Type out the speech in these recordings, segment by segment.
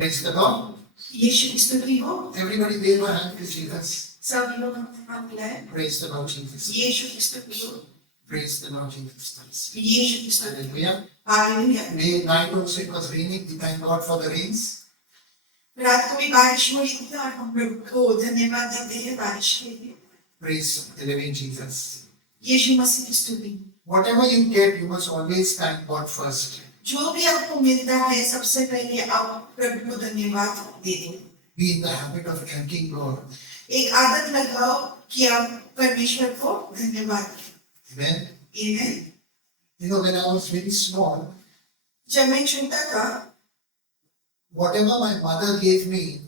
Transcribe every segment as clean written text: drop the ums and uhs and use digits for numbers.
Praise the Lord. यीशु की स्तुति हो। Everybody wave a hand to Jesus. सब लोग अपने हाथ मिलाएं। Praise the Lord Jesus. यीशु की स्तुति हो। Praise the Lord Jesus. यीशु की स्तुति हो। Hallelujah. Hallelujah. May night also it was raining. We thank God for the rains. रात को भी बारिश हो रही थी और हम प्रभु को धन्यवाद देते हैं बारिश के लिए। Praise the living Jesus. यीशु मसीह की स्तुति। Whatever you get, you must always thank God first. जो भी आपको मिलता है सबसे पहले आप प्रभु को धन्यवाद दे दो। Be in the habit of thanking God. एक आदत लगाओ कि आप परमेश्वर को धन्यवाद दें। Amen. आमीन। You know, when I was very small, जब मैं छोटा था, whatever my mother gave me,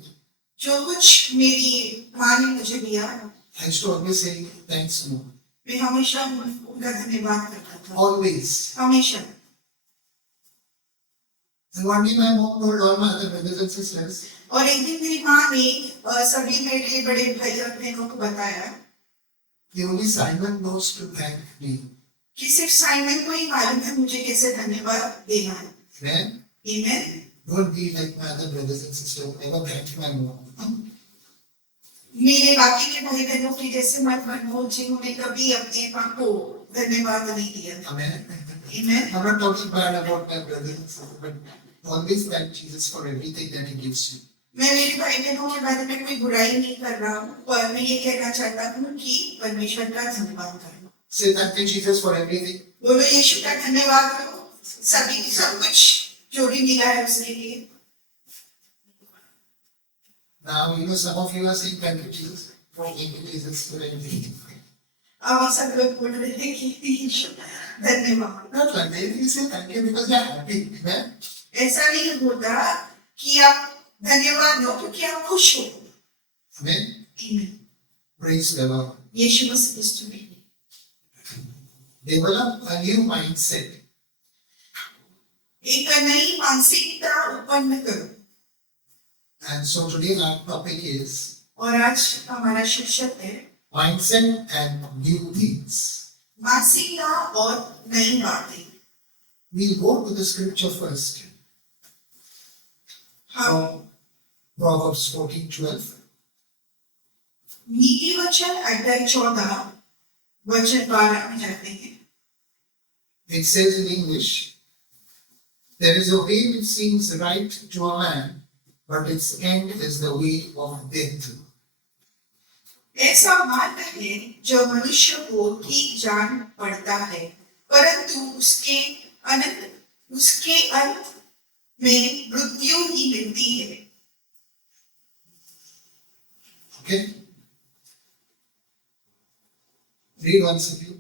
जो कुछ मेरी माँ ने मुझे दिया, I used to always say thanks, no. मैं हमेशा उनका धन्यवाद करता था। Always. हमेशा। And one day my mom told all my other brothers and sisters, और एक दिन मेरी माँ ने सभी मेरे बड़े भाई और बहनों को बताया कि only Simon knows to thank me. कि सिर्फ साइमन को ही मालूम है मुझे कैसे धन्यवाद देना है। Amen. आमीन। Don't be like my other brothers and sisters. Never thank my mom. मेरे बाकी के भाई बहनों की जैसे मत बनो जिन्होंने कभी अपने माँ को धन्यवाद नहीं दिया। Amen. आमीन। I'm not talking bad about my brothers and sisters, but always thank Jesus for everything that He gives you. मैं मेरे भाई बहनों के बारे में कोई बुराई नहीं कर रहा हूँ, पर मैं ये कहना चाहता हूँ कि परमेश्वर का धन्यवाद करो। Say thank you Jesus for everything. बोलो यीशु का धन्यवाद करो सभी सब कुछ जो भी मिला है उसके लिए। Now you know some of you are saying thank you Jesus. Thank you Jesus for everything. अब सब लोग बोल रहे हैं कि यीशु धन्यवाद। Not like that. You say thank you because you are happy. Amen. ऐसा नहीं होता कि आप धन्यवाद दो क्योंकि आप खुश हो। Amen. आमीन। Praise the Lord. यीशु मसीह की स्तुति। Develop a new mindset. एक नई मानसिकता उत्पन्न करो। And so today our topic is और आज हमारा शीर्षक है mindset and new things. मानसिकता और नई बातें। We'll go to the scripture first. हम Proverbs 14:12. नीति वचन अध्याय 14 वचन 12 में जाते हैं। It says in English, there is a way which seems right to a man, but its end is the way of death. ऐसा मार्ग है जो मनुष्य को ठीक जान पड़ता है, परंतु उसके अंत में मृत्यु ही मिलती है। Okay? Read once again.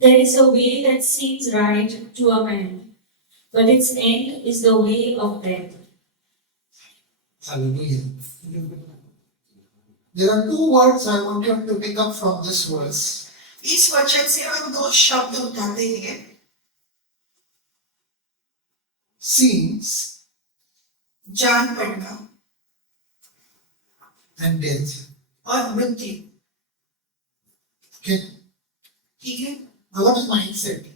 There is a way that seems right to a man, but its end is the way of death. Hallelujah. There are two words I want you to pick up from this verse. इस वचन से हम दो शब्द उठाते हैं। Seems जान पड़ना and death. और मृत्यु। Okay? ठीक है। Now what is mindset?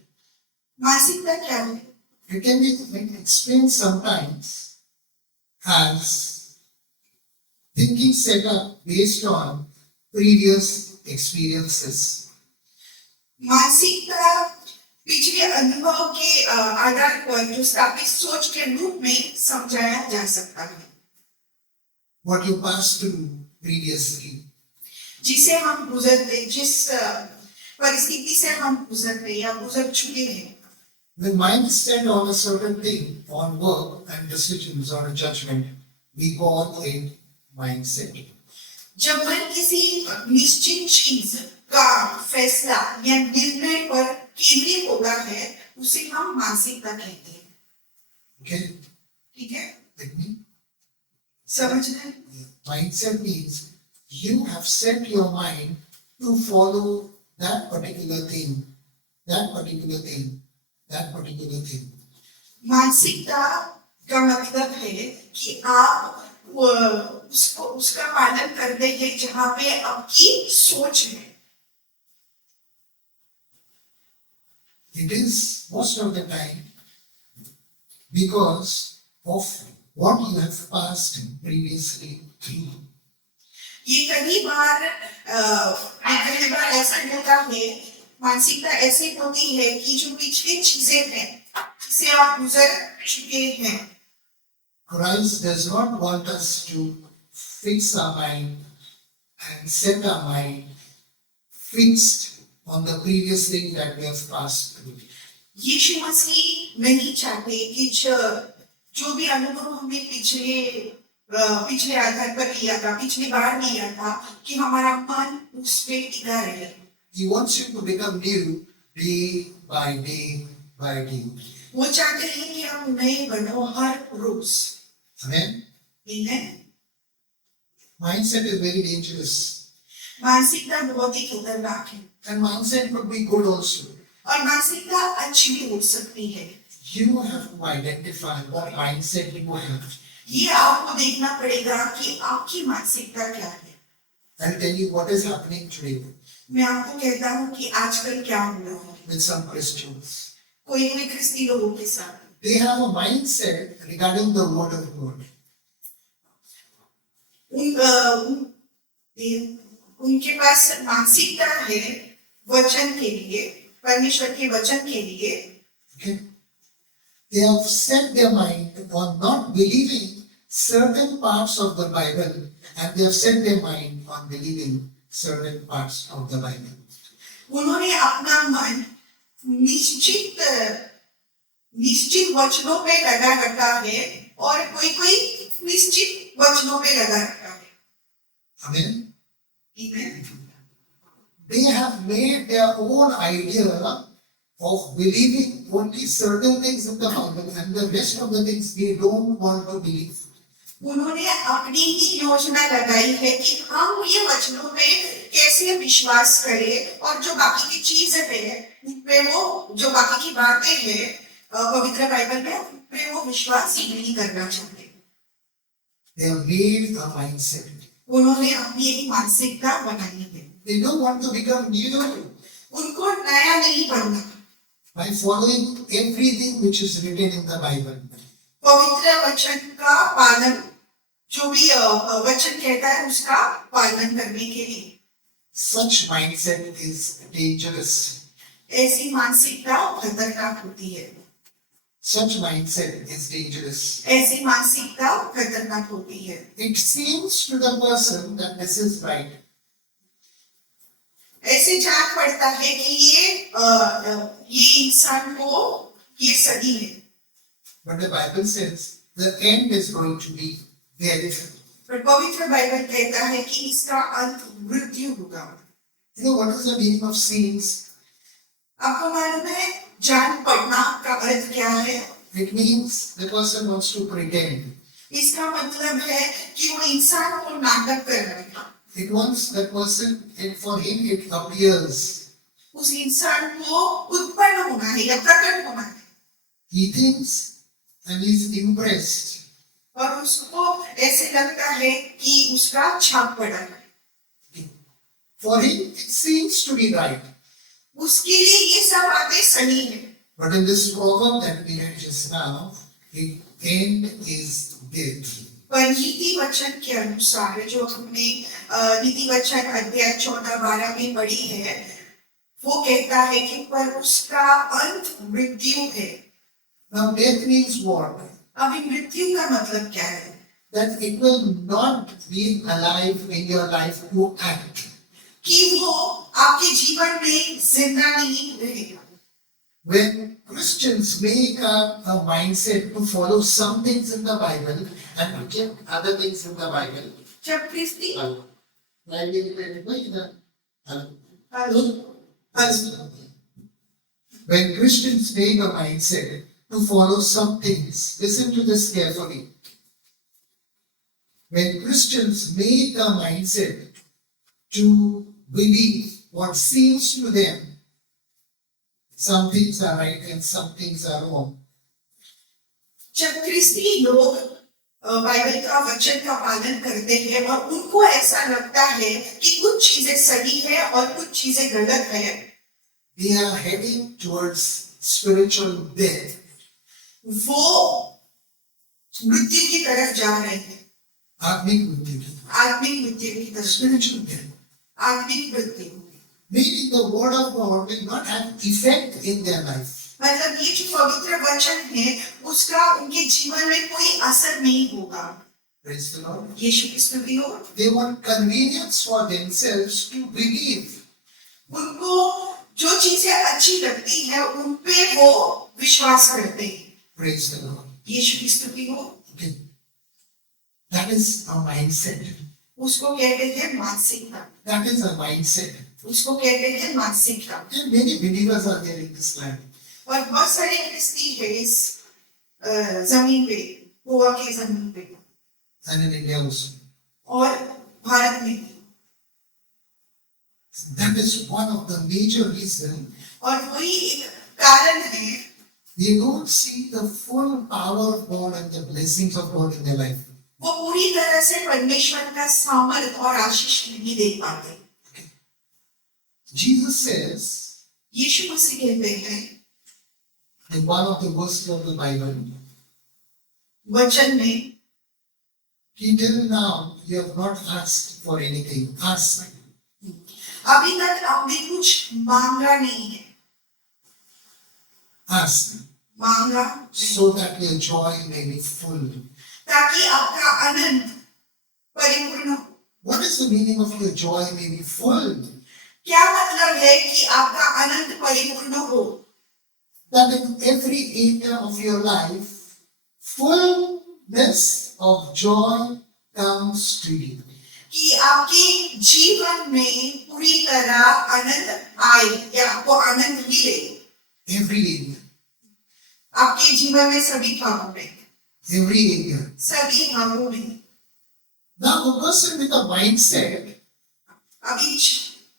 मानसिकता क्या है? It can be explained sometimes as thinking set up based on previous experiences. मानसिकता पिछले अनुभव के आधार पर जो स्थापित सोच के रूप में समझाया जा सकता है। What you passed through previously. जिसे हम गुजरते, जिस परिस्थिति से हम गुजरते या गुजर चुके हैं। When mind is set on a certain thing, on work and decisions or a judgment, we call it mindset. जब मन किसी निश्चित चीज का फैसला या निर्णय पर केंद्रित होता है, उसे हम मानसिकता कहते हैं। Okay? ठीक है? With me? समझ रहे हैं? Mindset means you have set your mind to follow that particular thing, that particular thing, that particular thing. मानसिकता का मतलब है कि आप उसका पालन करते हैं जहाँ पे आपकी सोच है। It is most of the time because of what you have passed previously through. ये कई बार ऐसा होता है, मानसिकता ऐसी होती है कि जो पिछली चीजें हैं जिसे आप गुजर चुके हैं, Christ does not want us to fix our mind and set our mind fixed on the previous thing that we have passed through. यीशु मसीह नहीं चाहते कि जो भी अनुभव हमने पिछले आधार पर लिया था, पिछली बार लिया था, कि हमारा मन उस पे टिका रहे. He wants you to become new day by day by day. वो चाहते हैं कि हम नए बनो हर रोज. Amen? Amen? Mindset is very dangerous. मानसिकता बहुत ही खतरनाक है And mindset could be good also. और मानसिकता अच्छी भी हो सकती है. You have to identify what mindset you have. ये आपको देखना पड़ेगा कि आपकी मानसिकता क्या है. I'll tell you what is happening today मैं आपको कहता हूँ कि आजकल क्या हो रहा है with some Christians. कोई क्रिस्ती लोगों के साथ. They have a mindset regarding the word of God. उनके पास मानसिकता है वचन के लिए, परमेश्वर के वचन के लिए. Okay? They have set their mind on not believing certain parts of the Bible, and they have set their mind on believing certain parts of the Bible. उन्होंने अपना मन निश्चित वचनों पे लगा रखा है और कोई निश्चित वचनों पे लगा रखा है. Amen? Amen? They have made their own idea of believing only certain things in the Bible, and the rest of the things they don't want to believe. उन्होंने अपनी ही योजना लगाई है कि हम ये वचनों पे कैसे विश्वास करें और जो बाकी की चीजें हैं उन पे वो जो बाकी की बातें हैं पवित्र बाइबल में उन पे वो विश्वास नहीं करना चाहते. They have made a mindset. उन्होंने अपनी एक मानसिकता बनाई है. They don't want to become new उनको नया नहीं बनना. by following everything which is written in the Bible. पवित्र वचन का पालन, जो भी वचन कहता है उसका पालन करने के लिए. Such mindset is dangerous. ऐसी मानसिकता खतरनाक होती है. Such mindset is dangerous. ऐसी मानसिकता खतरनाक होती है. It seems to the person that this is right. ऐसे जान पड़ता है कि ये इंसान को ये सही है. But the Bible says the end is going to be very different. पर पवित्र बाइबल कहता है कि इसका अंत मृत्यु होगा. You know what is the meaning of sins? आपको मालूम है जान पड़ना का अर्थ क्या है? It means the person wants to pretend. इसका मतलब है कि वो इंसान को नाटक कर रहा है. It wants that person, and for him it appears. उस इंसान को उत्पन्न होना है या प्रकट होना है. He thinks and is impressed. और उसको ऐसे लगता है कि उसका छाप पड़ा है. For him it seems to be right. उसके लिए ये सब बातें सही है. But in this proverb that we read just now, the end is death. पर नीति वचन के अनुसार जो हमने नीति वचन अध्याय 14-12 में पढ़ी है, वो कहता है कि पर उसका अंत मृत्यु है. Now death means what? अभी मृत्यु का मतलब क्या है? That it will not be alive in your life to act. कि वो आपके जीवन में जिंदा नहीं रहेगा. When Christians make up a mindset to follow some things in the Bible and reject other things in the Bible, जब क्रिस्ती when Christians make a mindset to follow some things, listen to this carefully. When Christians make a mindset to believe what seems to them, some things are right and some things are wrong. जब क्रिस्ती लोग Bible का वचन का पालन करते हैं और उनको ऐसा लगता है कि कुछ चीजें सही है और कुछ चीजें गलत है, they are heading towards spiritual death. वो मृत्यु की तरफ जा रहे हैं, आत्मिक मृत्यु की, आत्मिक मृत्यु की तरफ, spiritual death. आत्मिक मृत्यु। Meaning the word of God will not have effect in their life. मतलब ये जो पवित्र वचन है उसका उनके जीवन में कोई असर नहीं होगा। Praise the Lord. यीशु की स्तुति हो। They want convenience for themselves to believe. उनको जो चीजें अच्छी लगती है उन पे वो विश्वास करते हैं। Praise the Lord. यीशु की स्तुति हो। Okay. That is a mindset. उसको कहते हैं मानसिकता, That is a mindset. उसको कहते हैं मानसिकता। And many believers are there in this land. और बहुत सारे क्रिस्ती है इस जमीन पे, गोवा की जमीन पे And in India also. और भारत में भी। That is one of the major reasons और वही एक कारण है they don't see the full power of God and the blessings of God in their life. वो पूरी तरह से परमेश्वर का सामर्थ और आशीष नहीं देख पाते। Jesus says यीशु मसीह कहते हैं in one of the verses of the Bible, वचन में, till now you have not asked for anything. Ask. अभी तक आपने कुछ मांगा नहीं है, Ask. मांगा So that your joy may be full. ताकि आपका आनंद परिपूर्ण हो। What is the meaning of your joy may be full? क्या मतलब है कि आपका आनंद परिपूर्ण हो? That in every area of your life, fullness of joy comes to you. कि आपके जीवन में पूरी तरह आनंद आए या आपको आनंद मिले। Every area. आपके जीवन में सभी भागों में, Every area. सभी भागों में। Now, a person with a mindset, अभी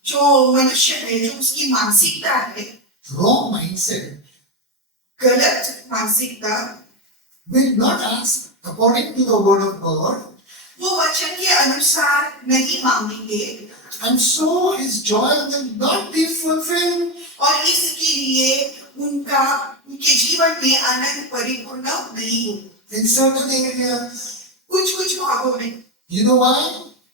जो मनुष्य है, जो उसकी मानसिकता है, wrong mindset, गलत मानसिकता, will not ask according to the word of God, वो वचन के अनुसार नहीं मांगेंगे and so his joy will not be fulfilled. और इसके लिए उनके जीवन में आनंद परिपूर्ण नहीं हो। In certain areas. कुछ भागों में। You know why?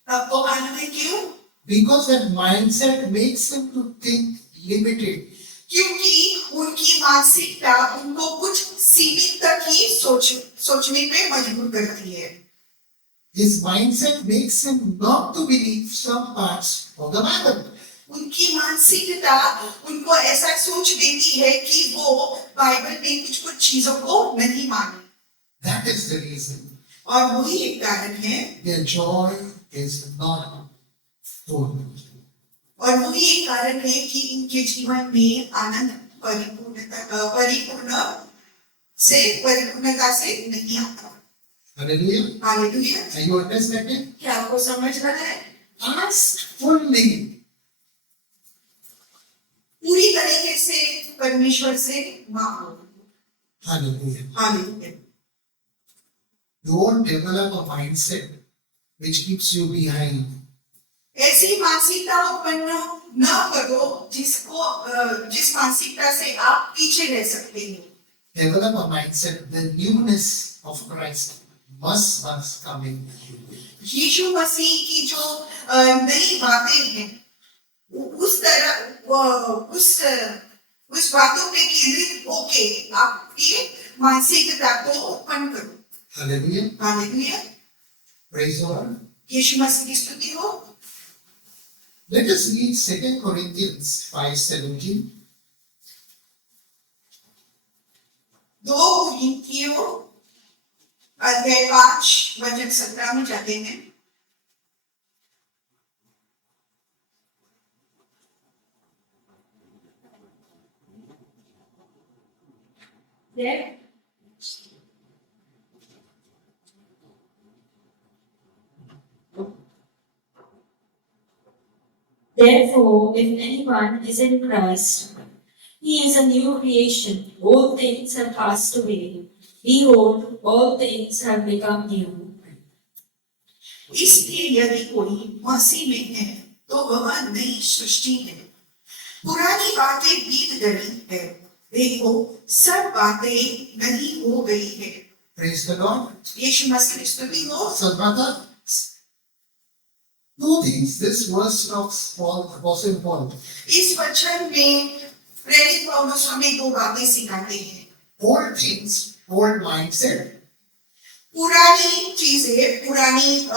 आपको मालूम है क्यों? Because that mindset makes them to think limited. क्योंकि उनकी मानसिकता उनको कुछ सीमित तक ही सोचने पे मजबूर करती है। His mindset makes him not to believe some parts of the Bible. उनकी मानसिकता उनको ऐसा सोच देती है कि वो बाइबल में कुछ चीजों को नहीं माने। That is the reason. और वही एक कारण है। Their joy is not full. और वही एक कारण है कि उनके जीवन में आनंद परिपूर्णता से नहीं आता। Hallelujah. Hallelujah. Are you understanding? क्या आपको समझ रहा है? Ask fully. पूरी तरीके से परमेश्वर से मांगो। Hallelujah. Hallelujah. Don't develop a mindset which keeps you behind. ऐसी मानसिकता उत्पन्न न करो जिस मानसिकता से आप पीछे रह सकते हैं। Develop a mindset, the newness of Christ must come in. यीशु मसीह की जो नई बातें हैं उस बातों पे केंद्रित होके आपकी मानसिकता को उत्पन्न करो। Hallelujah. Hallelujah. Praise the Lord. यीशु मसीह की स्तुति हो। Let us read 2 Corinthians 5:17. 2 कोरिन्थियों अध्याय 5 वचन 17 में जाते हैं। Therefore, if anyone is in Christ, he is a new creation. All things have passed away. Behold, all things have become new. इसलिए यदि कोई मसीह में है तो वह नई सृष्टि है। पुरानी बातें बीत गई है, देखो सब बातें नई हो गई है। Praise the Lord. यीशु मसीह की स्तुति हो। So, brother, two things. This verse talks Paul, Apostle Paul. इस वचन में प्रेरित पौलुस हमें दो बातें सिखाते हैं। Old things, old mindset. पुरानी चीजें, पुरानी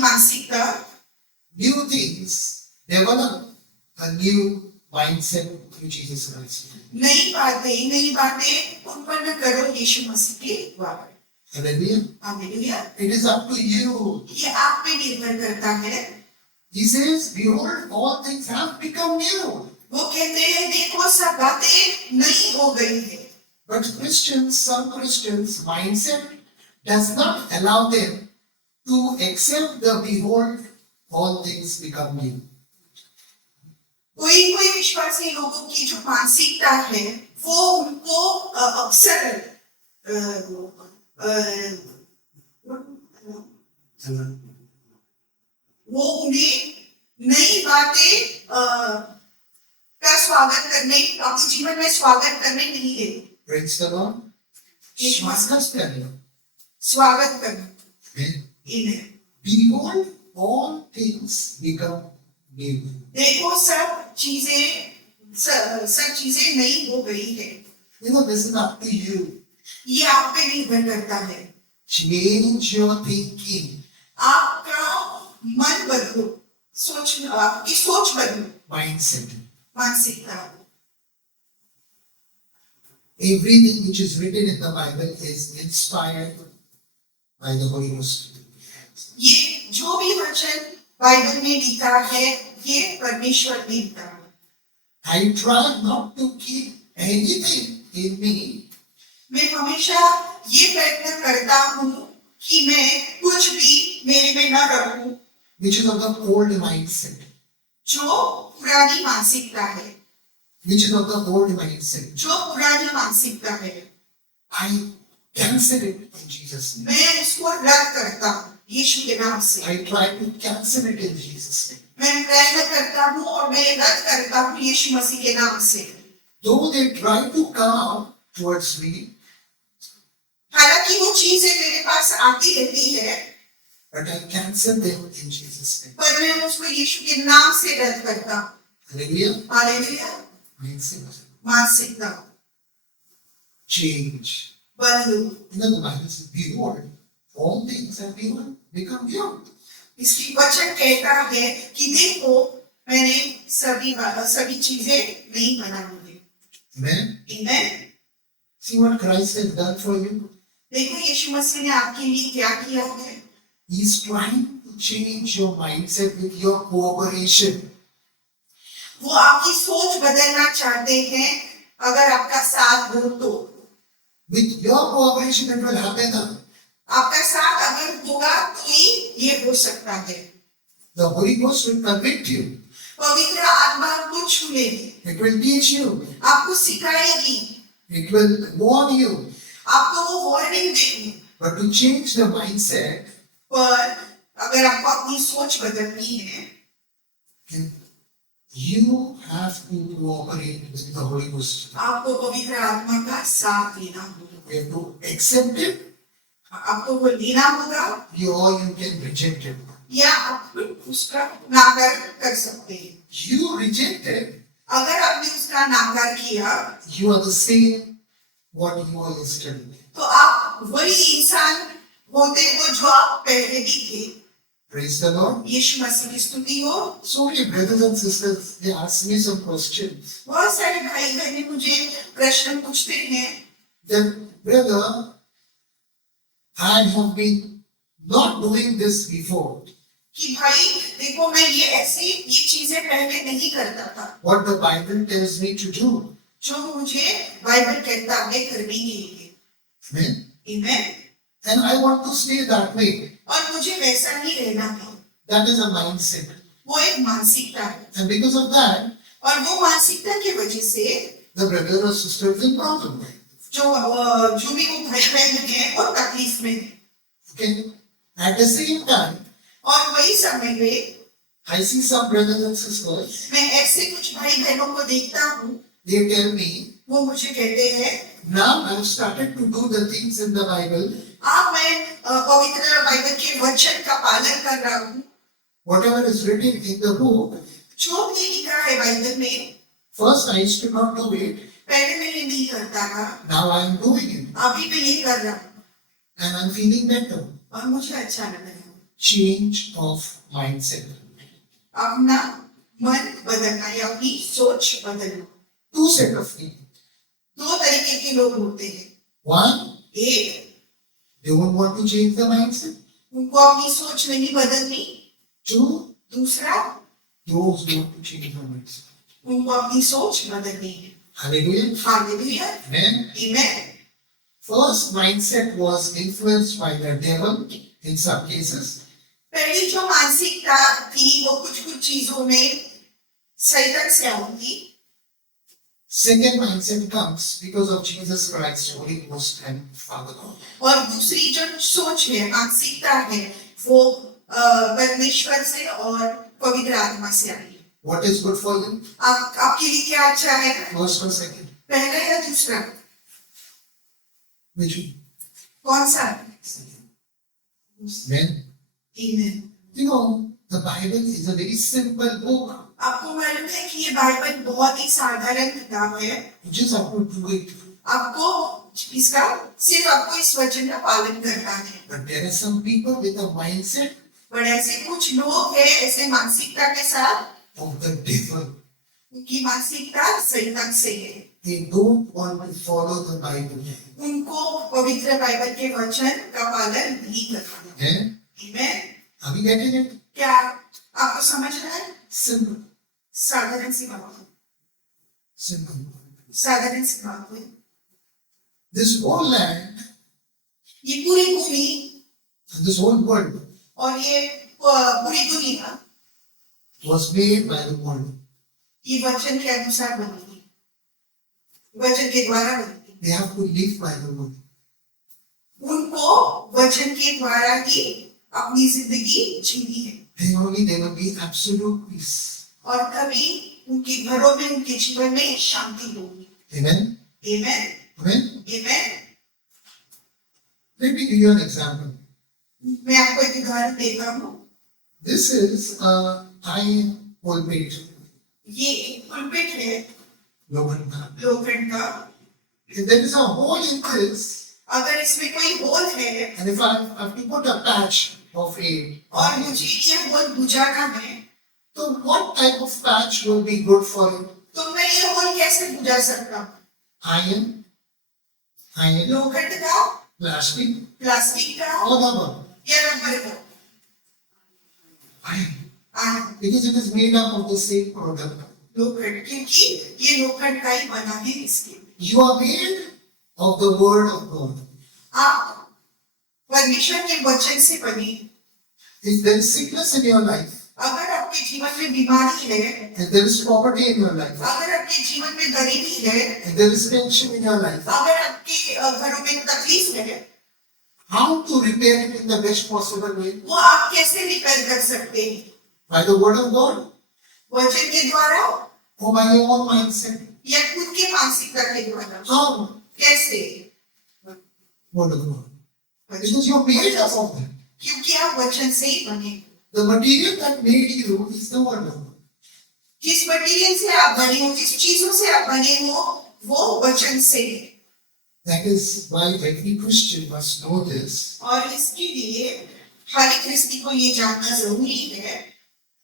मानसिकता, New things, develop a new mindset through Jesus Christ. नई बातें उत्पन्न करो यीशु मसीह के द्वारा। Hallelujah. Hallelujah. It is up to you. ये आप पे निर्भर करता है। He says, behold, all things have become new. वो कहते हैं देखो सब बातें नई हो गई है। But Christians, some Christians' mindset does not allow them to accept the behold, all things become new. कोई विश्वासी लोगों की जो मानसिकता है वो उनको अक्सर वो उन्हें नई बातें का स्वागत करने, अपने जीवन में स्वागत करने नहीं देते। Praise the Lord. स्वागत करें. स्वागत करना Amen. इन्हें Behold, all things become new. देखो सब चीजें नई हो गई है। You know, this is up to you. ये आप पे निर्भर करता है। Change your thinking, आपका मन बदलो, आपकी सोच बदलो, mindset. मानसिकता। Everything which is written in the Bible is inspired by the Holy Ghost. ये जो भी वचन बाइबल में लिखा है ये परमेश्वर ने लिखा है। I try not to keep anything in me मैं हमेशा ये प्रयत्न करता हूँ कि मैं कुछ भी मेरे में न रखूं which is of the old mindset. जो पुरानी मानसिकता है, Which is of the old mindset. जो पुरानी मानसिकता है। I cancel it in Jesus' name. मैं उसको रद्द करता हूँ यीशु के नाम से। I try to cancel it in Jesus' name. मैं प्रयत्न करता हूँ और मैं रद्द करता हूँ यीशु मसीह के नाम से। Though they try to come towards me, हालांकि वो चीजें मेरे पास आती रहती है, but I cancel them in Jesus' name. पर मैं उसको यीशु के नाम से रद्द करता हूँ। Hallelujah. हालेलुया। Mindset. मानसिकता Change. बदलो। You know, the Bible says, behold, all things have become new. इसकी वचन कहता है कि देखो मैंने सभी चीजें नई बना दी। Amen. आमीन। See what Christ has done for you? देखो यीशु मसीह ने आपके लिए क्या किया है। He's trying to change your mindset with your cooperation. वो आपकी सोच बदलना चाहते हैं अगर आपका साथ हो तो। With your cooperation, it will happen. आपका साथ अगर होगा तो ही ये हो सकता है। The Holy Ghost will convict you. पवित्र आत्मा आपको छूलेगी, It will teach you. आपको सिखाएगी, It will warn you. आपको वो वार्निंग देगी। But to change the mindset, पर अगर आपको अपनी सोच बदलनी है you have to cooperate with the Holy Ghost. आपको पवित्र आत्मा का साथ लेना होगा। You have to accept it, आपको वो लेना होगा or you can reject it. या आप उसका नाकार कर सकते हैं। You reject it, अगर आपने उसका नाकार किया you are the same what you were yesterday. तो आप वही इंसान होते हो जो आप पहले भी थे। Praise the Lord. यीशु मसीह की स्तुति हो। So many brothers and sisters, they ask me some questions. बहुत सारे भाई बहन मुझे प्रश्न पूछते हैं Then, brother, I have been not doing this before. कि भाई देखो मैं ये चीजें पहले नहीं करता था What the Bible tells me to do. जो मुझे बाइबल कहता है करने के लिए। Amen. आमीन। And I want to stay that way. और मुझे वैसा ही रहना है। That is a mindset. वो एक मानसिकता है And because of that, और वो मानसिकता की वजह से the brother or sister is in problem. जो भी वो भाई बहन है वो तकलीफ में है। Okay. At the same time, और वही समय में I see some brothers and sisters, मैं ऐसे कुछ भाई बहनों को देखता हूँ they tell me, वो मुझे कहते हैं now I've started to do the things in the Bible, अब मैं पवित्र बाइबल के वचन का पालन कर रहा हूँ। whatever is written in the book. जो भी लिखा है बाइबल में, First I used to not do it, पहले मैं ये नहीं करता था, now I am doing it, अभी मैं ये कर रहा हूँ and I'm feeling better. और मुझे अच्छा लग रहा है। Change of mindset. अपना मन बदलना या अपनी सोच बदलना। Two set of people. दो तरीके के लोग होते हैं। One, एक, they won't want to change the mindset. उनको अपनी सोच नहीं बदलनी। Two, दूसरा, those who want to change the mindset. उनको अपनी सोच बदलनी है। Hallelujah. Hallelujah, Amen. आमीन। First mindset was influenced by the devil in some cases. पहली जो मानसिकता थी वो कुछ चीजों में शैतान से आई। Second mindset comes because of Jesus Christ, Holy Ghost and Father God. और दूसरी जो सोच है, मानसिकता है, वो परमेश्वर से और पवित्र आत्मा से आई। What is good for you? आपके लिए क्या अच्छा है? First or second? पहला या दूसरा? Which one? कौन सा? Amen. आमीन। You know, the Bible is a very simple book. आपको मालूम है कि ये बाइबल बहुत ही साधारण किताब है। You just have to do it. आपको इसका सिर्फ आपको इस वचन का पालन करना है। But there are some people with a mindset पर ऐसे कुछ लोग हैं ऐसे मानसिकता के साथ, of the devil. उनकी मानसिकता शैतान से है। They don't want to follow the Bible. उनको पवित्र बाइबल के वचन का पालन नहीं करना है। Eh? आमीन। Are we getting it? क्या आपको समझ रहा है? Simple. साधारण सी बात है। Simple. साधारण सी बात है। This whole land ये पूरी भूमि and this whole world और ये पूरी दुनिया was made by the word. ये वचन के अनुसार बनी है, वचन के द्वारा बनी है। They have to live by the word. उनको वचन के द्वारा ही अपनी जिंदगी जीनी है Then only there will be absolute peace. और तभी उनके घरों में, उनके जीवन में शांति होगी। Amen? आमीन। Amen? आमीन। Let me give you an example. मैं आपको एक उदाहरण देता हूँ। This is a iron pulpit. ये एक पुलपिट है Lokhanda. लोखंड का। If there is a hole in this, अगर इसमें कोई होल है and if I have to put a patch of it, और मुझे ये होल बुझाना है, so what type of patch will be good for it? तो मैं ये होल कैसे बुझा सकता हूँ? Iron, लोखंड का, plastic, प्लास्टिक का or rubber? या रबर का? Iron. Because it is made up of the same product. लोखंड, क्योंकि ये लोखंड का ही बना है इसके। You are made of the word of God. आप परमेश्वर के वचन से बने। If there is sickness in your life, अगर आपके जीवन में बीमारी है, if there is poverty in your life, अगर आपके जीवन में गरीबी है, if there is tension in your life, अगर आपके घरों में तकलीफ है, how to repair it in the best possible way? वो आप कैसे रिपेयर कर सकते हैं? By the word of God वचन के द्वारा or by your own mindset? या खुद के मानसिकता के द्वारा? How? कैसे? Word of God. Because you are made up of that. क्योंकि आप वचन से ही बने। The material that made you is the word of God. जिस मटेरियल से आप बने हो, जिस चीजों से आप बने हो, वो वचन से है। That is why every Christian must know this, और इसके लिए हर एक क्रिस्ती को ये जानना जरूरी है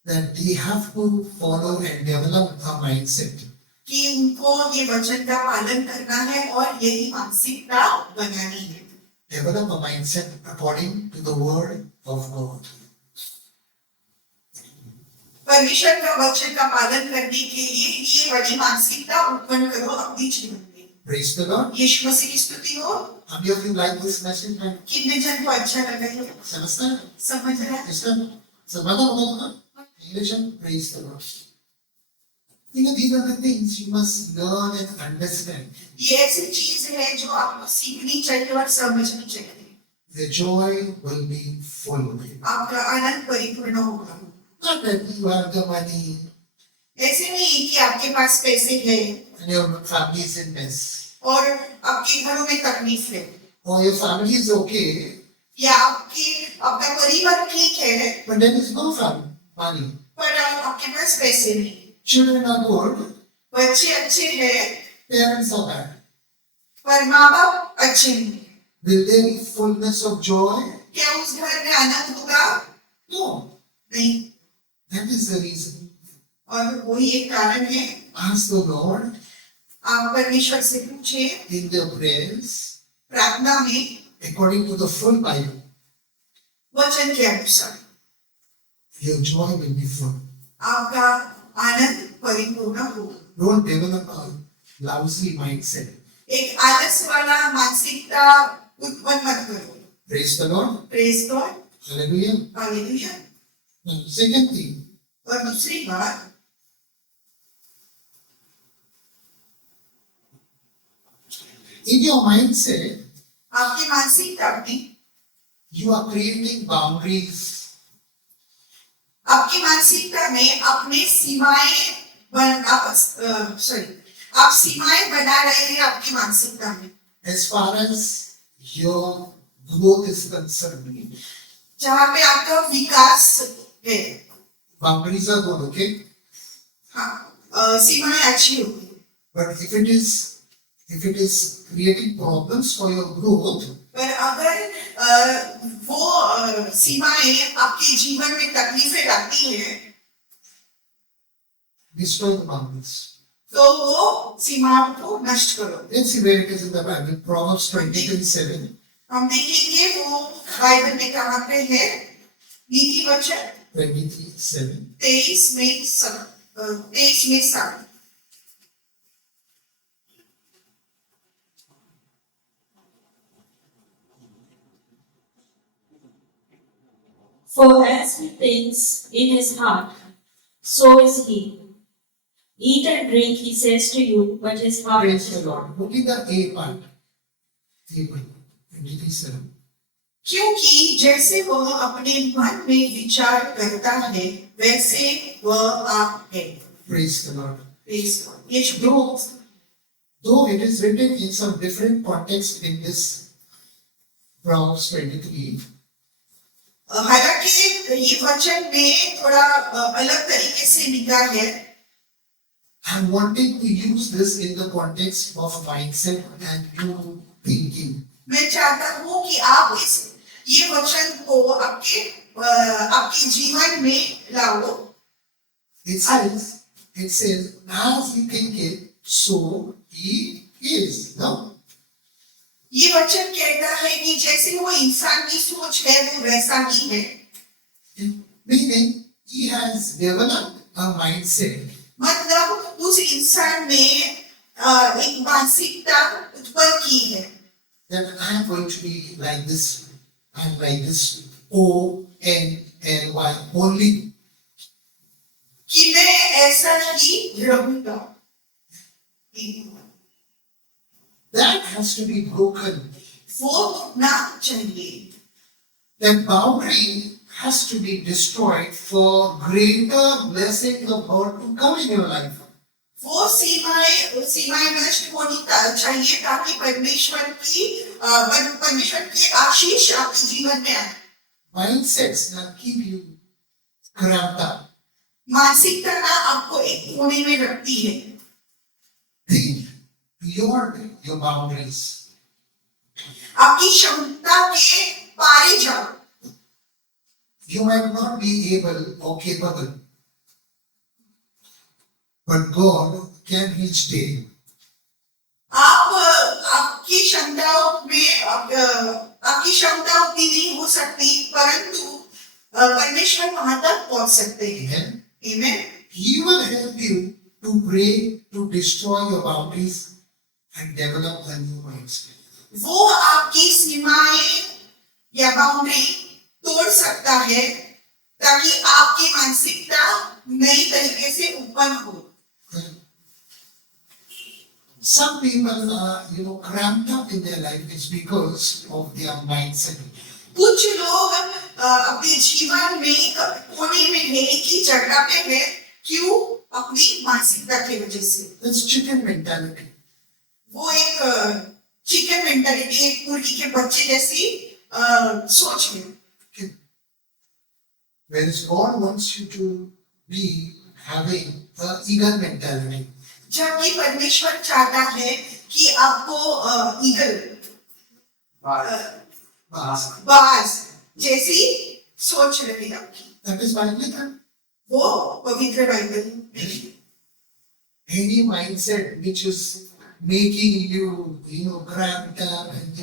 that they have to follow and develop a mindset. कि उनको ये वचन का पालन करना है और यही मानसिकता बनानी है। Develop a mindset according to the word of God. परमेश्वर का वचन का पालन करने के लिए ये बड़ी मानसिकता उत्पन्न करो अपने जीवन में। Praise the Lord. यीशु मसीह की स्तुति हो। How many of you like this message? कितने जन को अच्छा लगा है? Understand? समझ रहा है? Understand? So, English and praise the Lord. You know, these are the things you must learn and understand. ये ऐसी चीज है जो आपको सीखनी चाहिए और समझनी चाहिए। The joy will be full. आपका आनंद परिपूर्ण होगा। Not that you have the money, ऐसे नहीं कि आपके पास पैसे है and your family is in mess, और आपके घरों में तकलीफ है, or your family is okay, या आपका परिवार ठीक है but there is no money. पर आपके पास पैसे नहीं, Children are good, बच्चे अच्छे हैं parents are bad. पर माँ बाप अच्छे नहीं, Will there be fullness of joy? क्या उस घर में आनंद होगा? No. नहीं। That is the reason. और वही एक कारण है, Ask the Lord आप परमेश्वर से पूछे in their prayers प्रार्थना में according to the full Bible. वचन के अनुसार Your joy will be full. आपका आनंद परिपूर्ण हो। Don't develop a lousy mindset. एक आलस वाला मानसिकता उत्पन्न मत करो। Praise the Lord. Praise God, Hallelujah. Hallelujah. Now, second thing, और दूसरी बात, in your mindset, आपकी मानसिकता में, you are creating boundaries. आपकी मानसिकता में अपने सीमाएं आप सीमाएं बना रहे हैं आपकी मानसिकता में, As far as your growth is concerned, जहाँ पे आपका विकास है। boundaries are good, okay? हाँ, सीमाएं अच्छी होगी, But if it is creating problems for your growth, पर अगर वो सीमाएं आपके जीवन में तकलीफें लाती है destroy the boundaries. तो वो सीमाओं को नष्ट करो। Let's see where it is in the Bible. Proverbs 23:7. हम देखेंगे वो बाइबल में कहाँ पे है, नीति वचन 23:7. 23 में 7। For as he thinks in his heart, so is he. Eat and drink, he says to you, but his heart Praise the is Lord. Look at the A part. A part. 23:7. क्योंकि जैसे वह अपने मन में विचार करता है वैसे वह आप है। Praise the Lord. ये शुभ Though it is written in some different context in this Proverbs 23, हालांकि ये वचन में थोड़ा अलग तरीके से लिखा है, I'm wanting to use this in the context of mindset and new thinking. मैं चाहता हूँ कि आप ये वचन को आपके जीवन में लाओ। It says, as he thinketh, so he is. No? ये वचन कहता है कि जैसे वो इंसान की सोच है वो वैसा ही है। Meaning, he has developed a mindset मतलब उस इंसान ने एक मानसिकता उत्पन्न की है that I am going to be like this, and like this, O-N-L-Y, only. कि मैं ऐसा ही रहूंगा। That has to be broken. वो टूटना चाहिए। That boundary has to be destroyed for greater blessing of God to come in your life. वो सीमाएं नष्ट होनी चाहिए ताकि परमेश्वर की आशीष आपके जीवन में आए। Mindsets that keep you cramped up. मानसिकता ना आपको एक कोने में रखती है। Think beyond your boundaries. आपकी क्षमता के पारे जाओ। You might not be able or capable, but God can reach there. आपकी क्षमताओं में आपकी क्षमता उतनी नहीं हो सकती, परंतु परमेश्वर वहां तक पहुंच सकते हैं। Amen. Amen. He will help you to pray to destroy your boundaries and develop a new mindset. वो आपकी सीमाएं या बाउंड्री तोड़ सकता है ताकि आपकी मानसिकता नई तरीके से उत्पन्न हो। Some people are, cramped up in their life is because of their mindset. कुछ लोग अपने जीवन में कोने में है, एक ही जगह पे है, क्यों? अपनी मानसिकता की वजह से। That's chicken mentality. वो एक चिकन मेंटालिटी, एक मुर्गी के बच्चे जैसी सोच है। Okay. Whereas God wants you to be having an eager mentality. जबकि परमेश्वर चाहता है कि आपको ईगल बाज जैसी सोच रहे आपकी। That is Biblical. वो पवित्र बाइबल में Any mindset which is making you, cramped up and,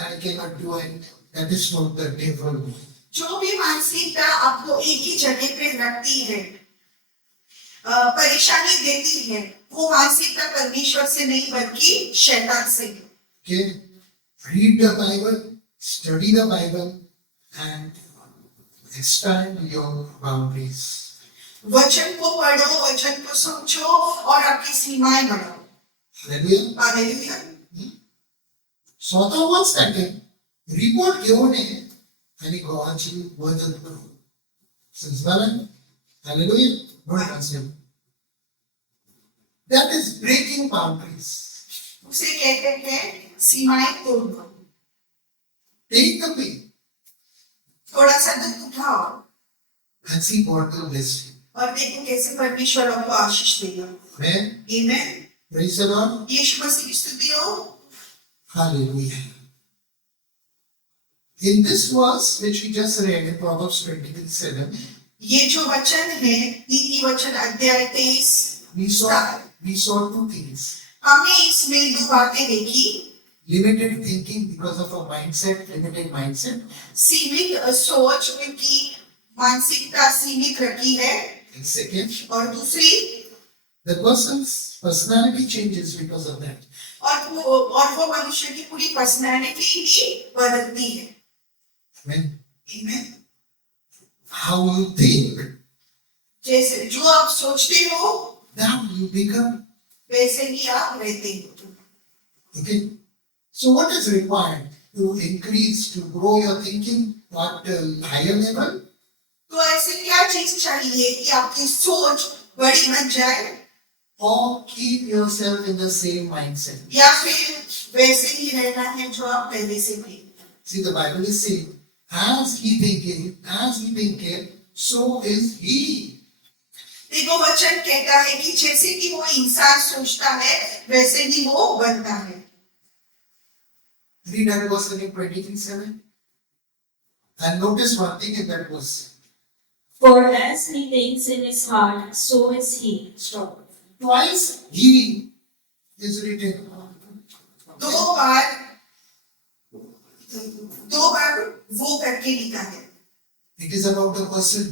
I cannot do it, that is from the devil. जो भी मानसिकता आपको एक ही जगह पे रखती है, परेशानी देती है, वो मानसिकता परमेश्वर से नहीं बल्कि शैतान से है। Okay? Read the Bible, study the Bible, and expand your boundaries. वचन को पढ़ो, वचन को समझो और आपकी सीमाएं बढ़ाओ। Hallelujah. हालेलुया। स्वतः त्याने रिपोर्ट घेऊ नये आणि गव्हाची मदत करू. समजलं? Hallelujah. Don't consume. That is breaking boundaries. उसे कहते हैं सीमाएं तोड़ना। Take the pain थोड़ा सा दुख उठाओ and see God will bless you. और देखो कैसे परमेश्वर आपको आशीष देगा। Amen. आमीन। Praise the Lord. यीशु मसीह की स्तुति हो। Hallelujah. In this verse which we just read in Proverbs 23:7, ये जो वचन है, नीति वचन अध्याय 23, we saw two things. हमने इसमें दो बातें देखी। Limited thinking because of a limited mindset. सीमित सोच, क्योंकि मानसिकता सीमित रखी है। And second, और दूसरी, the person's personality changes because of that. और वो मनुष्य की पूरी पर्सनैलिटी ही बदलती है। Amen. आमीन। How you think, जैसे जो आप सोचते हो that you become. वैसे ही आप रहते हो। Okay. So what is required to increase, to grow your thinking at a higher level? तो ऐसे क्या चीज चाहिए कि आपकी सोच बड़ी बन जाए, Or keep yourself in the same mindset? या फिर वैसे ही रहना है जो आप पहले से थे। See, the Bible is saying, as he thinketh, so is he. देखो वचन कहता है कि जैसे कि वो इंसान सोचता है वैसे ही वो बनता है। Read that verse again, 23:7. And notice one thing in that verse. For as he thinks in his heart, so is he. Stop. Twice he is written. दो बार वो करके लिखा है। It is about a person.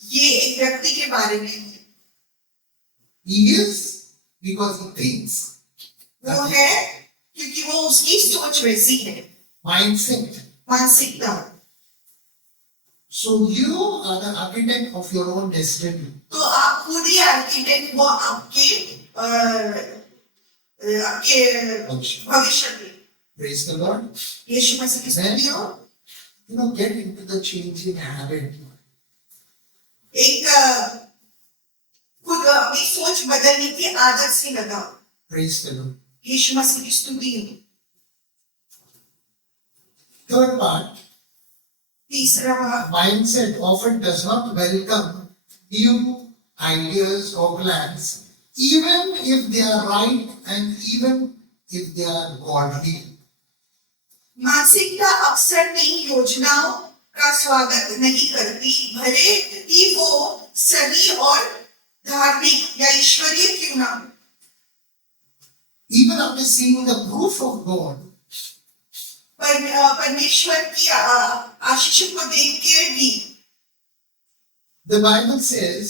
ये एक व्यक्ति के बारे में है। He is because he thinks. वो है क्योंकि वो उसकी सोच वैसी है, Mindset. मानसिकता। So you are the architect of your own destiny. तो आप खुद ही आर्किटेक्ट, वो आपके भविष्य में। Praise the Lord. यीशु मसीह की स्तुति हो। Get into the changing habit. एक खुद अपनी सोच बदलने की आदत से लगाओ। Praise the Lord. यीशु मसीह की स्तुति हो। Third part, तीसरा भाग, mindset often does not welcome new ideas or plans, even if they are right and even if they are godly. मानसिकता अक्सर नई योजनाओं का स्वागत नहीं करती, भले ही वो सही और धार्मिक या ईश्वरीय क्यों ना हो। Even after seeing the proof of God, परमेश्वर की आशीषों को देख के भी, the Bible says,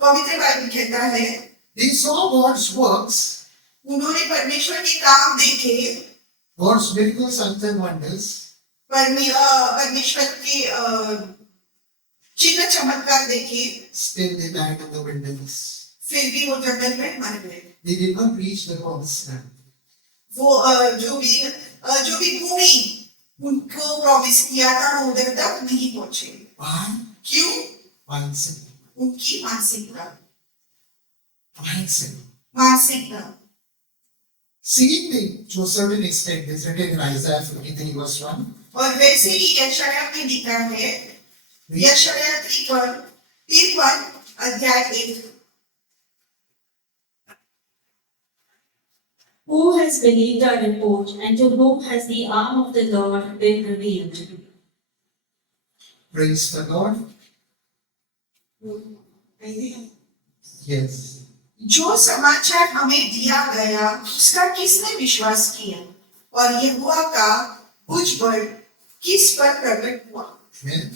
पवित्र बाइबल कहता है, they saw God's works, उन्होंने परमेश्वर के काम देखे, God's miracle signs and wonders, परमेश्वर के चिन्ह चमत्कार देखे, still they died in the wilderness. फिर भी वो जंगल में मर गए। They did not reach the promised land. वो जो भी भूमि उनको प्रॉमिस किया था वो उधर तक नहीं पहुंचे। Why? क्यों? Mindset. उनकी मानसिकता। mindset. मानसिकता। Same thing to a certain extent is written in Isaiah 53 verse 1. और वैसे ही यशायाह में लिखा है, यशायाह 53 अध्याय 1। Who has believed our report, and to whom has the arm of the Lord been revealed? Praise the Lord. Yes. जो समाचार हमें दिया गया उसका किसने विश्वास किया और यहोवा का भुजबल किस पर प्रकट हुआ? Amen.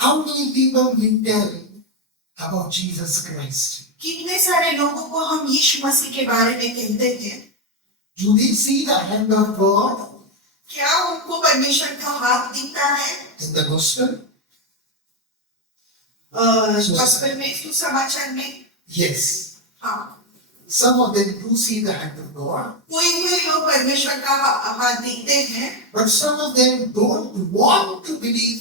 How many people will tell about Jesus Christ? कितने सारे लोगों को हम यीशु मसीह के बारे में कहते हैं? Do they see the hand of God क्या उनको परमेश्वर का हाथ दिखता है? in the gospel? गॉस्पेल में, सुसमाचार में? Yes. हाँ, Some of them do see the hand of God, कोई कोई लोग परमेश्वर का हाथ दिखते हैं, but some of them don't want to believe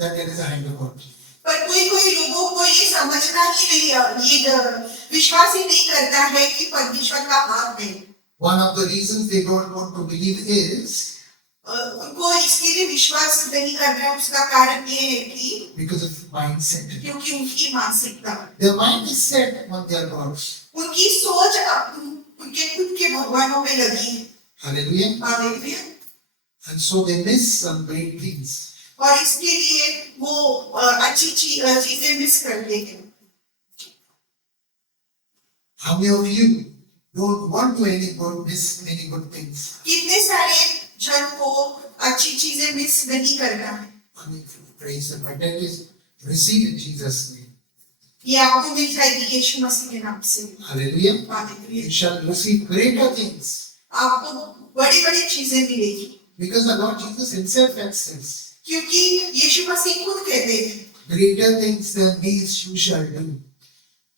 that there is a hand of God. पर कोई कोई लोगों को ये समझना ही नहीं, ये विश्वास ही नहीं करता है कि परमेश्वर का हाथ है। One of the reasons they don't want to believe is उनको इसके लिए विश्वास नहीं कर रहे, उसका कारण ये है कि because of mindset. क्योंकि उनकी मानसिकता, Their mind is set on their gods. उनकी सोच उनके खुद के भगवानों में लगी है। Hallelujah. Hallelujah. And so they miss some great things. और इसके लिए वो अच्छी चीजें मिस कर देते हैं। How many of you don't want to miss any good things? कितने सारे जन को अच्छी चीजें मिस नहीं करना है। I mean, praise the Lord. That is receive in Jesus' name. ये आपको मिल जाएगी यीशु मसीह के नाम से। Hallelujah. Hallelujah. You shall receive greater things आपको बड़ी बड़ी चीजें मिलेगी because the Lord Jesus Himself has says, क्योंकि यीशु मसीह खुद कहते हैं greater things than these you shall do.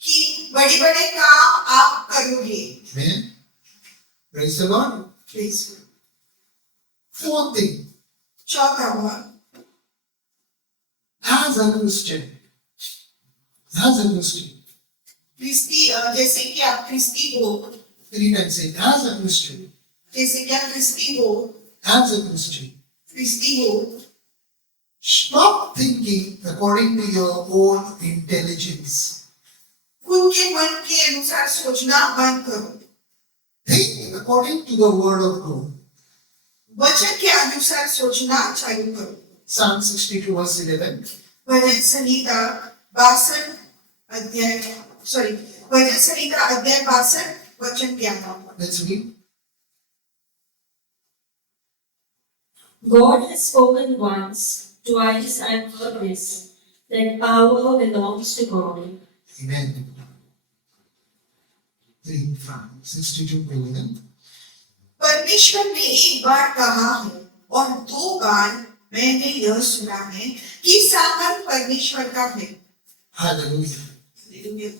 कि बड़े बड़े काम आप करोगे। Amen. Praise the Lord. Fourth thing, चौथा हुआ, as a Christian, क्रिस्ती, जैसे कि आप क्रिस्ती हो, 3 times say, as a Christian, जैसे कि आप क्रिस्ती हो, as a Christian, क्रिस्ती हो, stop thinking according to your own intelligence. खुद के मन के अनुसार सोचना बंद करो, Think according to the word of God. वचन के अनुसार सोचना चालू करो। Psalm 62 verse 11. भजन संहिता 62 अध्याय, भजन संहिता अध्याय 62 वचन के आधार। Let's read. God has spoken once, twice I've heard this, that power belongs to God. Amen. 3 from 62 11. परमेश्वर ने एक बार कहा है और 2 बार मैंने यह सुना है कि सामर्थ परमेश्वर का है। Hallelujah.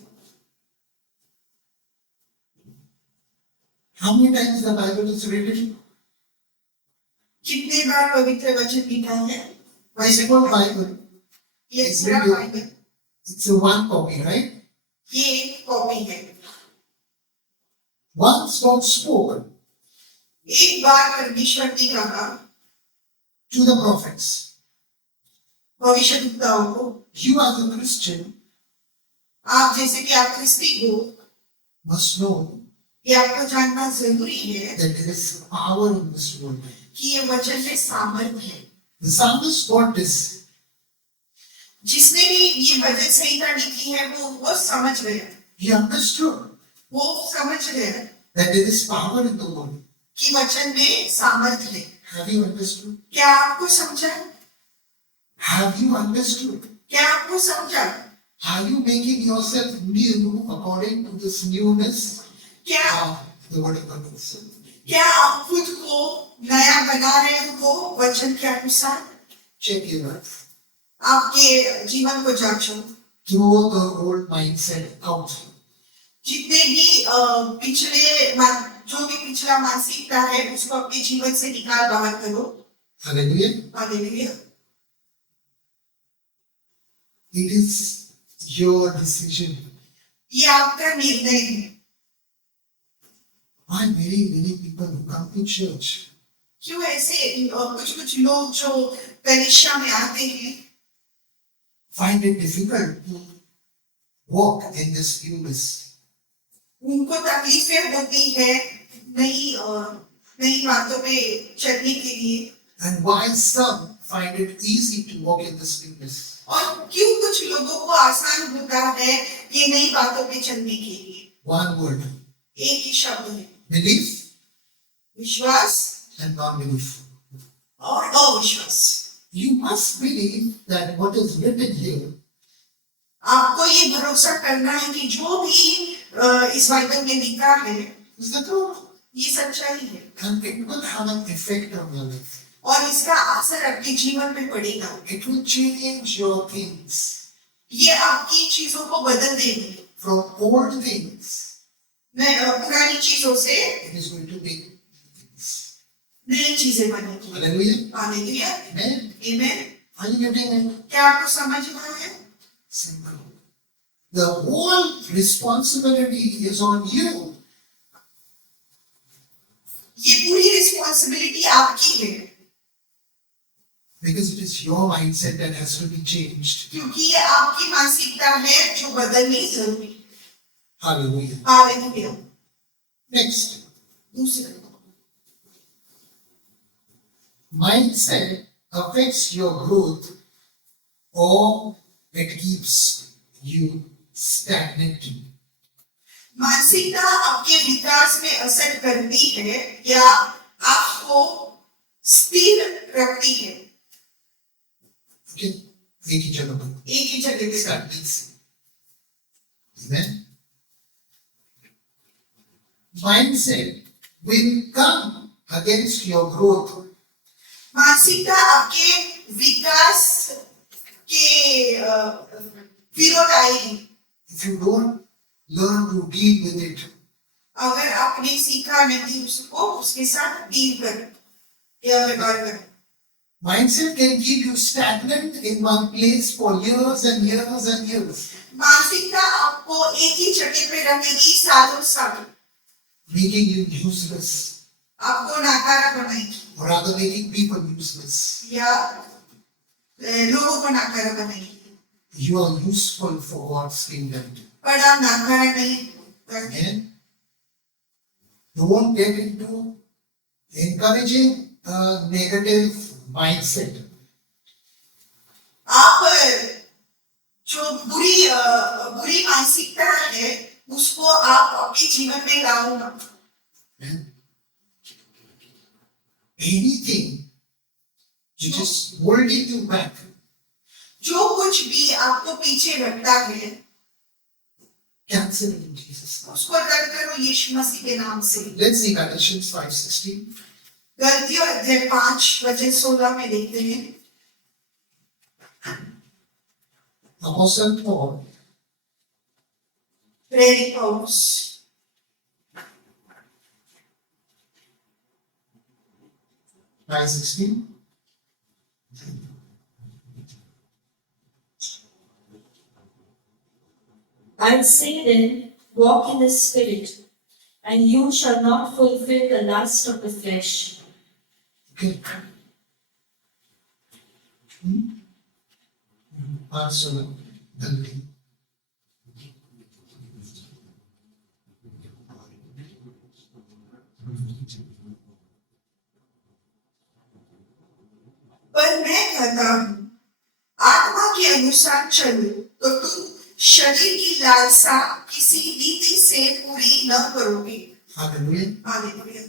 How many times the Bible is read? कितने बार पवित्र वचन लिखा है? My second Bible, ये It's पूरा really- Bible, it's a one copy, right? ये एक कॉपी है। Once God spoke एक बार परमेश्वर ने कहा to the prophets, भविष्यद्वक्ताओं को, you as a Christian आप जैसे कि आप क्रिस्ती हो, must know ये आपको जानना जरूरी है that there is power in this word. कि ये वचन में सामर्थ है। The psalmist got this. जिसने भी ये भजन संहिता लिखी है वो समझ गया, He understood वो समझ गया that there is power in the word. कि वचन में सामर्थ है। Have you understood? क्या आपको समझा? Have you understood? क्या आपको समझा? Are you making yourself new according to this newness क्या of the word of God? क्या आप खुद को नया बना रहे हो वचन के अनुसार? Check your life. आपके जीवन को जांचो। Throw the old mindset out. जितने भी जो भी पिछला मानसिकता है उसको अपने जीवन से निकाल बाहर करो। Hallelujah. Hallelujah. It is your decision. ये आपका निर्णय है। Why many people who come to church क्यों ऐसे कुछ लोग जो कलीसिया में आते हैं find it difficult to walk in this newness? उनको तकलीफें होती है नई बातों पे चलने के लिए, And why some find it easy to walk in this newness? और क्यों कुछ लोगों को आसान होता है ये नई बातों पे चलने के लिए? One word, एक ही शब्द है, belief विश्वास and non-belief. और अविश्वास। You must believe that what is written here आपको ये भरोसा करना है कि जो भी इस बाइबल में लिखा है is the truth. ये सच्चाई है, And it will have an effect on your life. और इसका असर आपके जीवन में पड़ेगा। It will change your things ये आपकी चीजों को बदल देंगे। from old things. पुरानी चीजों से It is going to be things. नई चीजें बनेगी। Hallelujah. Hallelujah, Amen. आमीन। Are you getting it? क्या आपको समझ में आया है? Simple. The whole responsibility is on you. ये पूरी रिस्पॉन्सिबिलिटी आपकी है, Because it is your mindset that has to be changed. क्योंकि ये आपकी मानसिकता है जो बदलनी जरूरी है। Hallelujah. हालेलुया। Next. दूसरा, Mindset affects your growth or it keeps you stagnant. मानसिकता आपके विकास में असर करती है या आपको स्थिर रखती है। Okay? एक ही जगह पर. एक ही जगह पे Stagnancy. Amen. Mindset will come against your growth. मानसिकता आपके विकास के विरोध आएगी। If you don't learn to deal with it, अगर आपने सीखा नहीं उसको उसके साथ डील कर या व्यवहार कर। mindset can keep you stagnant in one place for years and years and years, मानसिकता आपको एक ही जगह पे रखेगी सालों साल, making you useless, आपको नाकारा बनाएगी or rather making people useless. या लोगों को नाकारा बनाएगी। You are useful for God's kingdom. पर आप नाकारा नहीं करते। Amen. Don't get into encouraging a negative mindset. आप जो बुरी मानसिकता है उसको आप अपने जीवन में लाओ मत। Amen. Anything which is holding you back, जो कुछ भी आपको पीछे रखता है cancel it in Jesus' name. उसको रद्द करो यीशु मसीह के नाम से। Let's see Galatians 5:16. गलतियों अध्याय 5:16 में देखते हैं Apostle Paul, प्रेरित पौलुस 5:16. I say then, walk in the Spirit, and you shall not fulfill the lust of the flesh. Okay. Answer गलती. पर मैं कहता हूँ आत्मा के अनुसार चलो तो तुम शरीर की लालसा किसी रीति से पूरी न करोगे। Hallelujah. हालेलुया।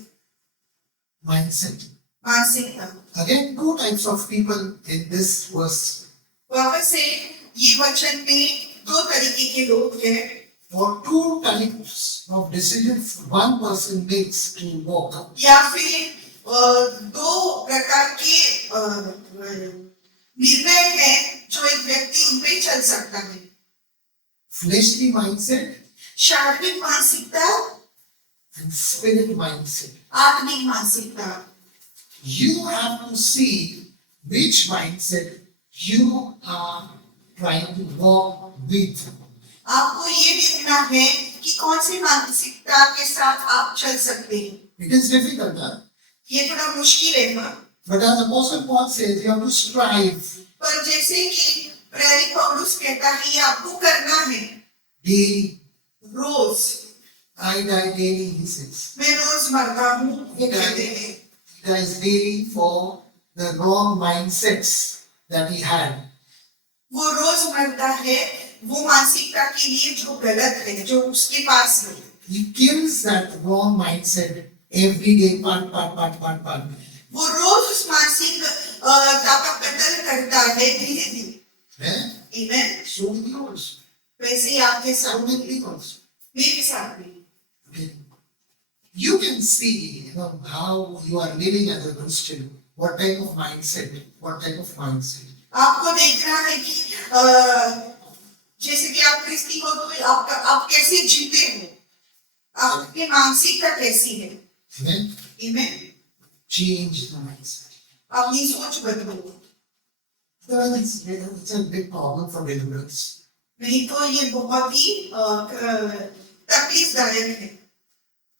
Mindset. मानसिकता, Again, two types of people in this verse. वापस से ये वचन में दो तरीके के लोग हैं For two types of decisions one person makes to walk. या फिर दो प्रकार के निर्णय हैं जो एक व्यक्ति उन पे चल सकता है। Fleshly mindset शारीरिक मानसिकता, and spirit mindset. आत्मिक मानसिकता। You have to see which mindset you are trying to walk with. आपको ये देखना है कि कौन सी मानसिकता के साथ आप चल सकते हैं। It is difficult, huh? ये थोड़ा मुश्किल है ना, But as Apostle Paul says, you have to strive पर जैसे कि प्रेरित पौलुस कहता है ये आपको करना है daily. Rose. I die daily, he says. मैं रोज मरता हूँ, वो कहते हैं। He dies daily for the wrong mindsets that he had. वो रोज मरता है वो मानसिकता के लिए जो गलत है, जो उसके पास है। He kills that wrong mindset every day, part. वो रोज उस मानसिकता का कत्ल करता है धीरे धीरे। Eh? Amen? So many also. वैसे ही आपके So साथ, many people also. मेरे साथ भी। Okay. You can see, how you are living as a Christian, what type of mindset. आपको देखना है कि जैसे कि आप क्रिस्ती हो तो आप कैसे जीते हो, आपकी मानसिकता कैसी है। Amen? Amen? Change the mindset. अपनी सोच बदलो, It's a big problem for deliverance. नहीं तो ये बहुत ही तकलीफदायक है,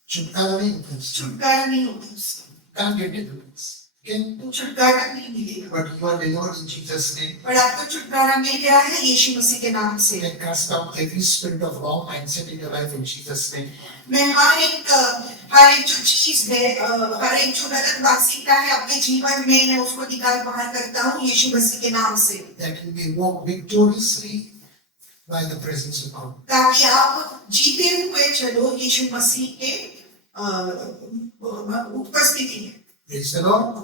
छुटकारा नहीं होता उससे. छुटकारा नहीं होता उससे, Can't get deliverance. Okay? तो छुटकारा नहीं मिलेगा। But you are delivered in Jesus' name. पर आपको छुटकारा मिल गया है यीशु मसीह के नाम से। You can cast out every spirit of wrong mindset in your life in Jesus' name. मैं हर एक जो चीज है, हर एक जो गलत मानसिकता है अपने जीवन में, मैं उसको निकाल बाहर करता हूँ यीशु मसीह के नाम से, That you may walk victoriously by the presence of God. ताकि आप जीते हुए चलो यीशु मसीह के उपस्थिति में। Praise the Lord.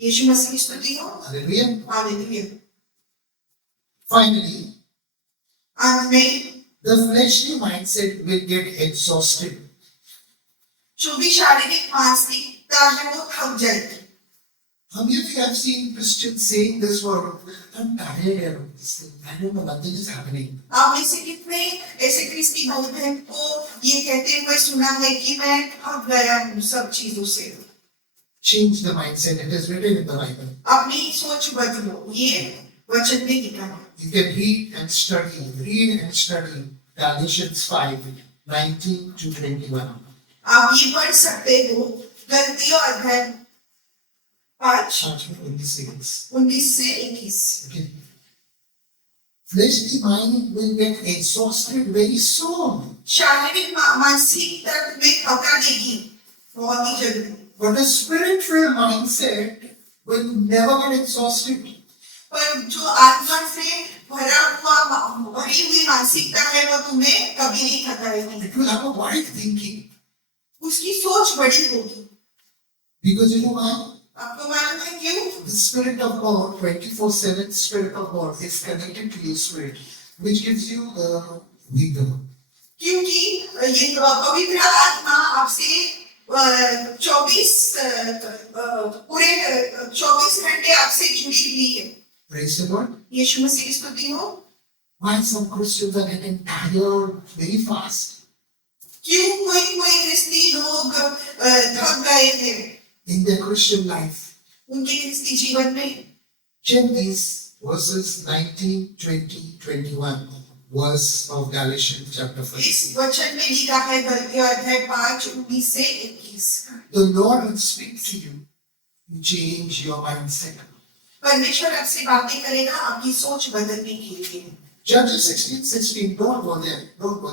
यीशु मसीह की स्तुति हो। Hallelujah. हालेलुया। Finally, अंत में the fleshly mindset will get exhausted. जो भी शारीरिक मानसिकता है वो थक जाएगी। How many of you have seen Christians saying this word? I'm tired of this thing. I don't know, nothing is happening. आप में से कितने ऐसे क्रिस्ती भाई बहन को ये कहते हुए सुना है कि मैं थक गया हूँ सब चीजों से। Change the mindset. It is written in the Bible. अपनी सोच बदलो, ये वचन में लिखा है। You can read and study Galatians 5:19 to 21. आप ये पढ़ सकते हो गलतियों अध्याय 5 26. 19 से 21। Okay. Fleshly mind will get exhausted very soon. शारीरिक मानसिकता में थका देगी बहुत ही जल्दी, But a spirit-filled mindset will never get exhausted. पर जो आत्मा से भरी हुई मानसिकता है वो तुम्हें कभी नहीं थकाएगी। It will have a wide thinking. उसकी सोच बड़ी होगी। Because you know why? आपको मालूम है क्यों? The Spirit of God, 24/7 Spirit of God is connected to your spirit, which gives you vigor. क्योंकि ये पवित्र आत्मा आपसे 24 घंटे आपसे जुड़ी हुई है। Praise the Lord. यीशु मसीह की स्तुति हो। Why some Christians are getting tired very fast? क्यों कोई क्रिस्ती लोग थक गए थे In their Christian life. उनके क्रिस्ती जीवन में? Check these verses 19, 20, 21, verse of Galatians chapter 5. इस वचन में लिखा है गलतियों अध्याय 5 19 से 21। The Lord will speak to you. You change your mindset. परमेश्वर आपसे बातें करेगा आपकी सोच बदलने के लिए। Judges 16:16. Don't go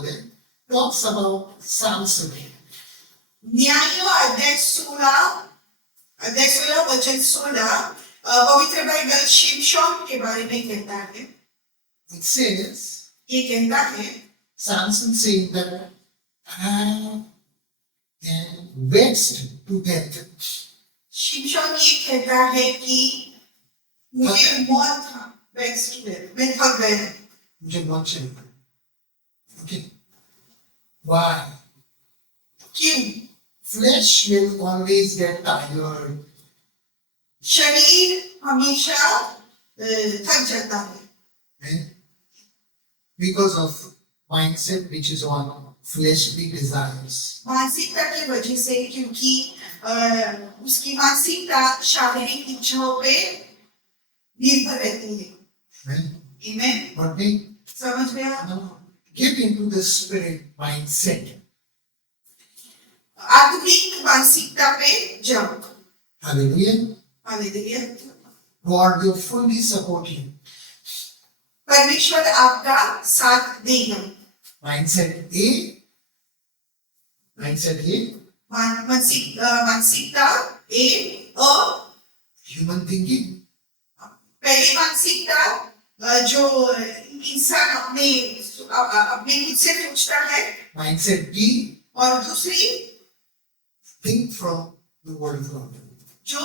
there. Talks about Samson. न्यायों अध्याय 16 वचन 16 पवित्र बाइबल शिमशोन के बारे में कहता है। It says, ये कहता है Samson saying that I am vexed to death. शिमशोन ये कहता है कि मुझे मौत मैं थक गया। मुझे मौत चाहिए. Okay. Why? क्यों? Flesh will always get tired. शरीर हमेशा थक जाता है। Okay? Because of mindset which is on fleshly desires. मानसिकता की वजह से, क्योंकि उसकी मानसिकता शारीरिक इच्छाओं पे निर्भर रहती है। Right? Amen? But we, समझ गया? no, get into the spirit mindset. आत्मिक मानसिकता पे जाओ। Hallelujah. Hallelujah. God will fully support you. परमेश्वर आपका साथ देगा। Mindset A. Mindset A. मानसिकता अ Human thinking. पहली मानसिकता जो इंसान अपने खुद से सोचता है, Mindset B. और दूसरी Think from the word of God. जो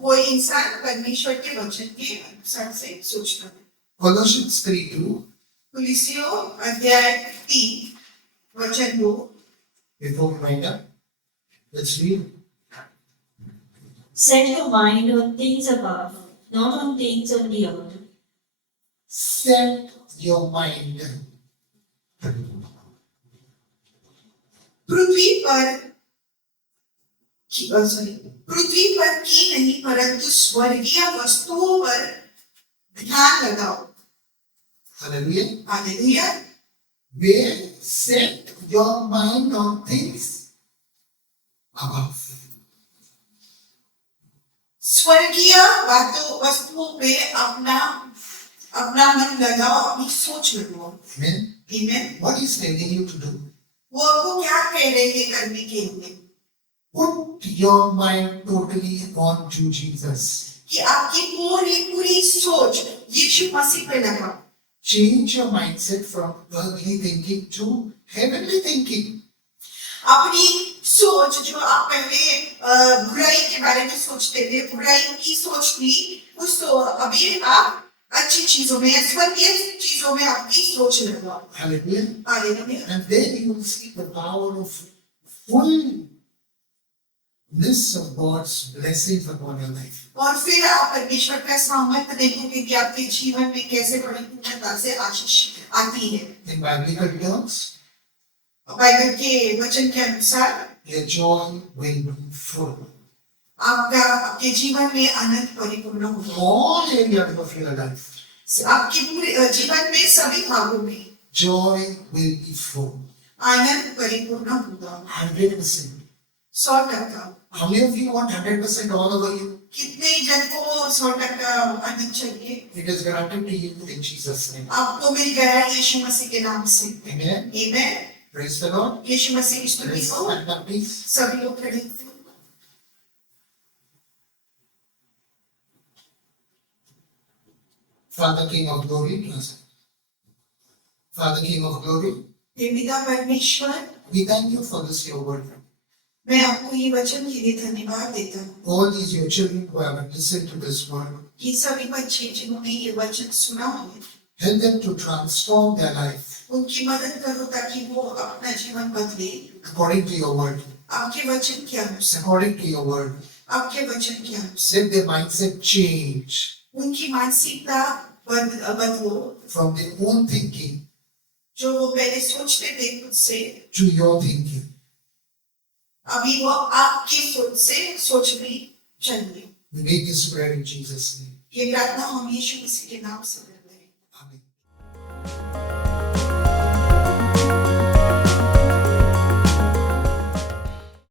वो इंसान परमेश्वर के वचन के अनुसार से सोचता है। Colossians 3:2. कुलिसियों अध्याय 3 वचन 2। Before we wind up, let's read. Set your mind on things above, not on things on the earth. Set your mind. पृथ्वी पर की नहीं परंतु स्वर्गीय वस्तुओं पर ध्यान लगाओ। Hallelujah. Hallelujah. Where set your mind on things above. स्वर्गीय वस्तुओं पे अपना मन लगाओ, अपनी सोच लगाओ। Amen. Amen। What is telling you to do? वो आपको क्या कह रहे हैं करने के लिए? Put your mind totally onto Jesus. कि आपकी पूरी सोच यीशु मसीह पे लगाओ। Change your mindset from earthly thinking to heavenly thinking. अपनी सोच जो आप पहले बुराई के बारे में सोचते थे, बुराई की सोच थी, उस अभी आप अच्छी चीजों में, स्वर्गीय चीजों में आपकी सोच लगाओ। Hallelujah. Hallelujah. And then you will see the power of fullness of God's blessings upon your life. और फिर आप परमेश्वर का सामर्थ्य देखोगे कि आपके जीवन में कैसे परिपूर्णता से आशीष आती है। In biblical terms, बाइबल के वचन के अनुसार your joy will be full. आपके जीवन में आनंद परिपूर्ण होगा। All areas of your life, आपके पूरे जीवन में सभी भागों में joy will be full. आनंद परिपूर्ण होगा। 100%. 100%। How many of you want 100% all over you? कितने जन को 100% आनंद चाहिए? It is granted to you in Jesus' name. आपको मिल गया यीशु मसीह के नाम से। Amen. आमीन। Praise the Lord. यीशु मसीह की स्तुति Let's हो। stand up, please. सभी लोग खड़े हों। Father King of Glory, present. Father King of Glory, हे पिता परमेश्वर, we thank you for this your word. मैं आपको ये वचन के लिए धन्यवाद देता हूँ। All these your children who have listened to this word, ये सभी बच्चे जिन्होंने ये वचन सुना है, help them to transform their life उनकी मदद करो ताकि वो अपना जीवन बदले according to your word. आपके वचन के अनुसार। According to your word. आपके वचन के अनुसार Let their mindset change उनकी मानसिकता बदलो, from their own thinking जो वो पहले सोचते थे खुद से, to your thinking. अभी वो आपकी सोच से सोचने चाहिए। We make this prayer in Jesus' name. ये प्रार्थना हम यीशु मसीह के नाम से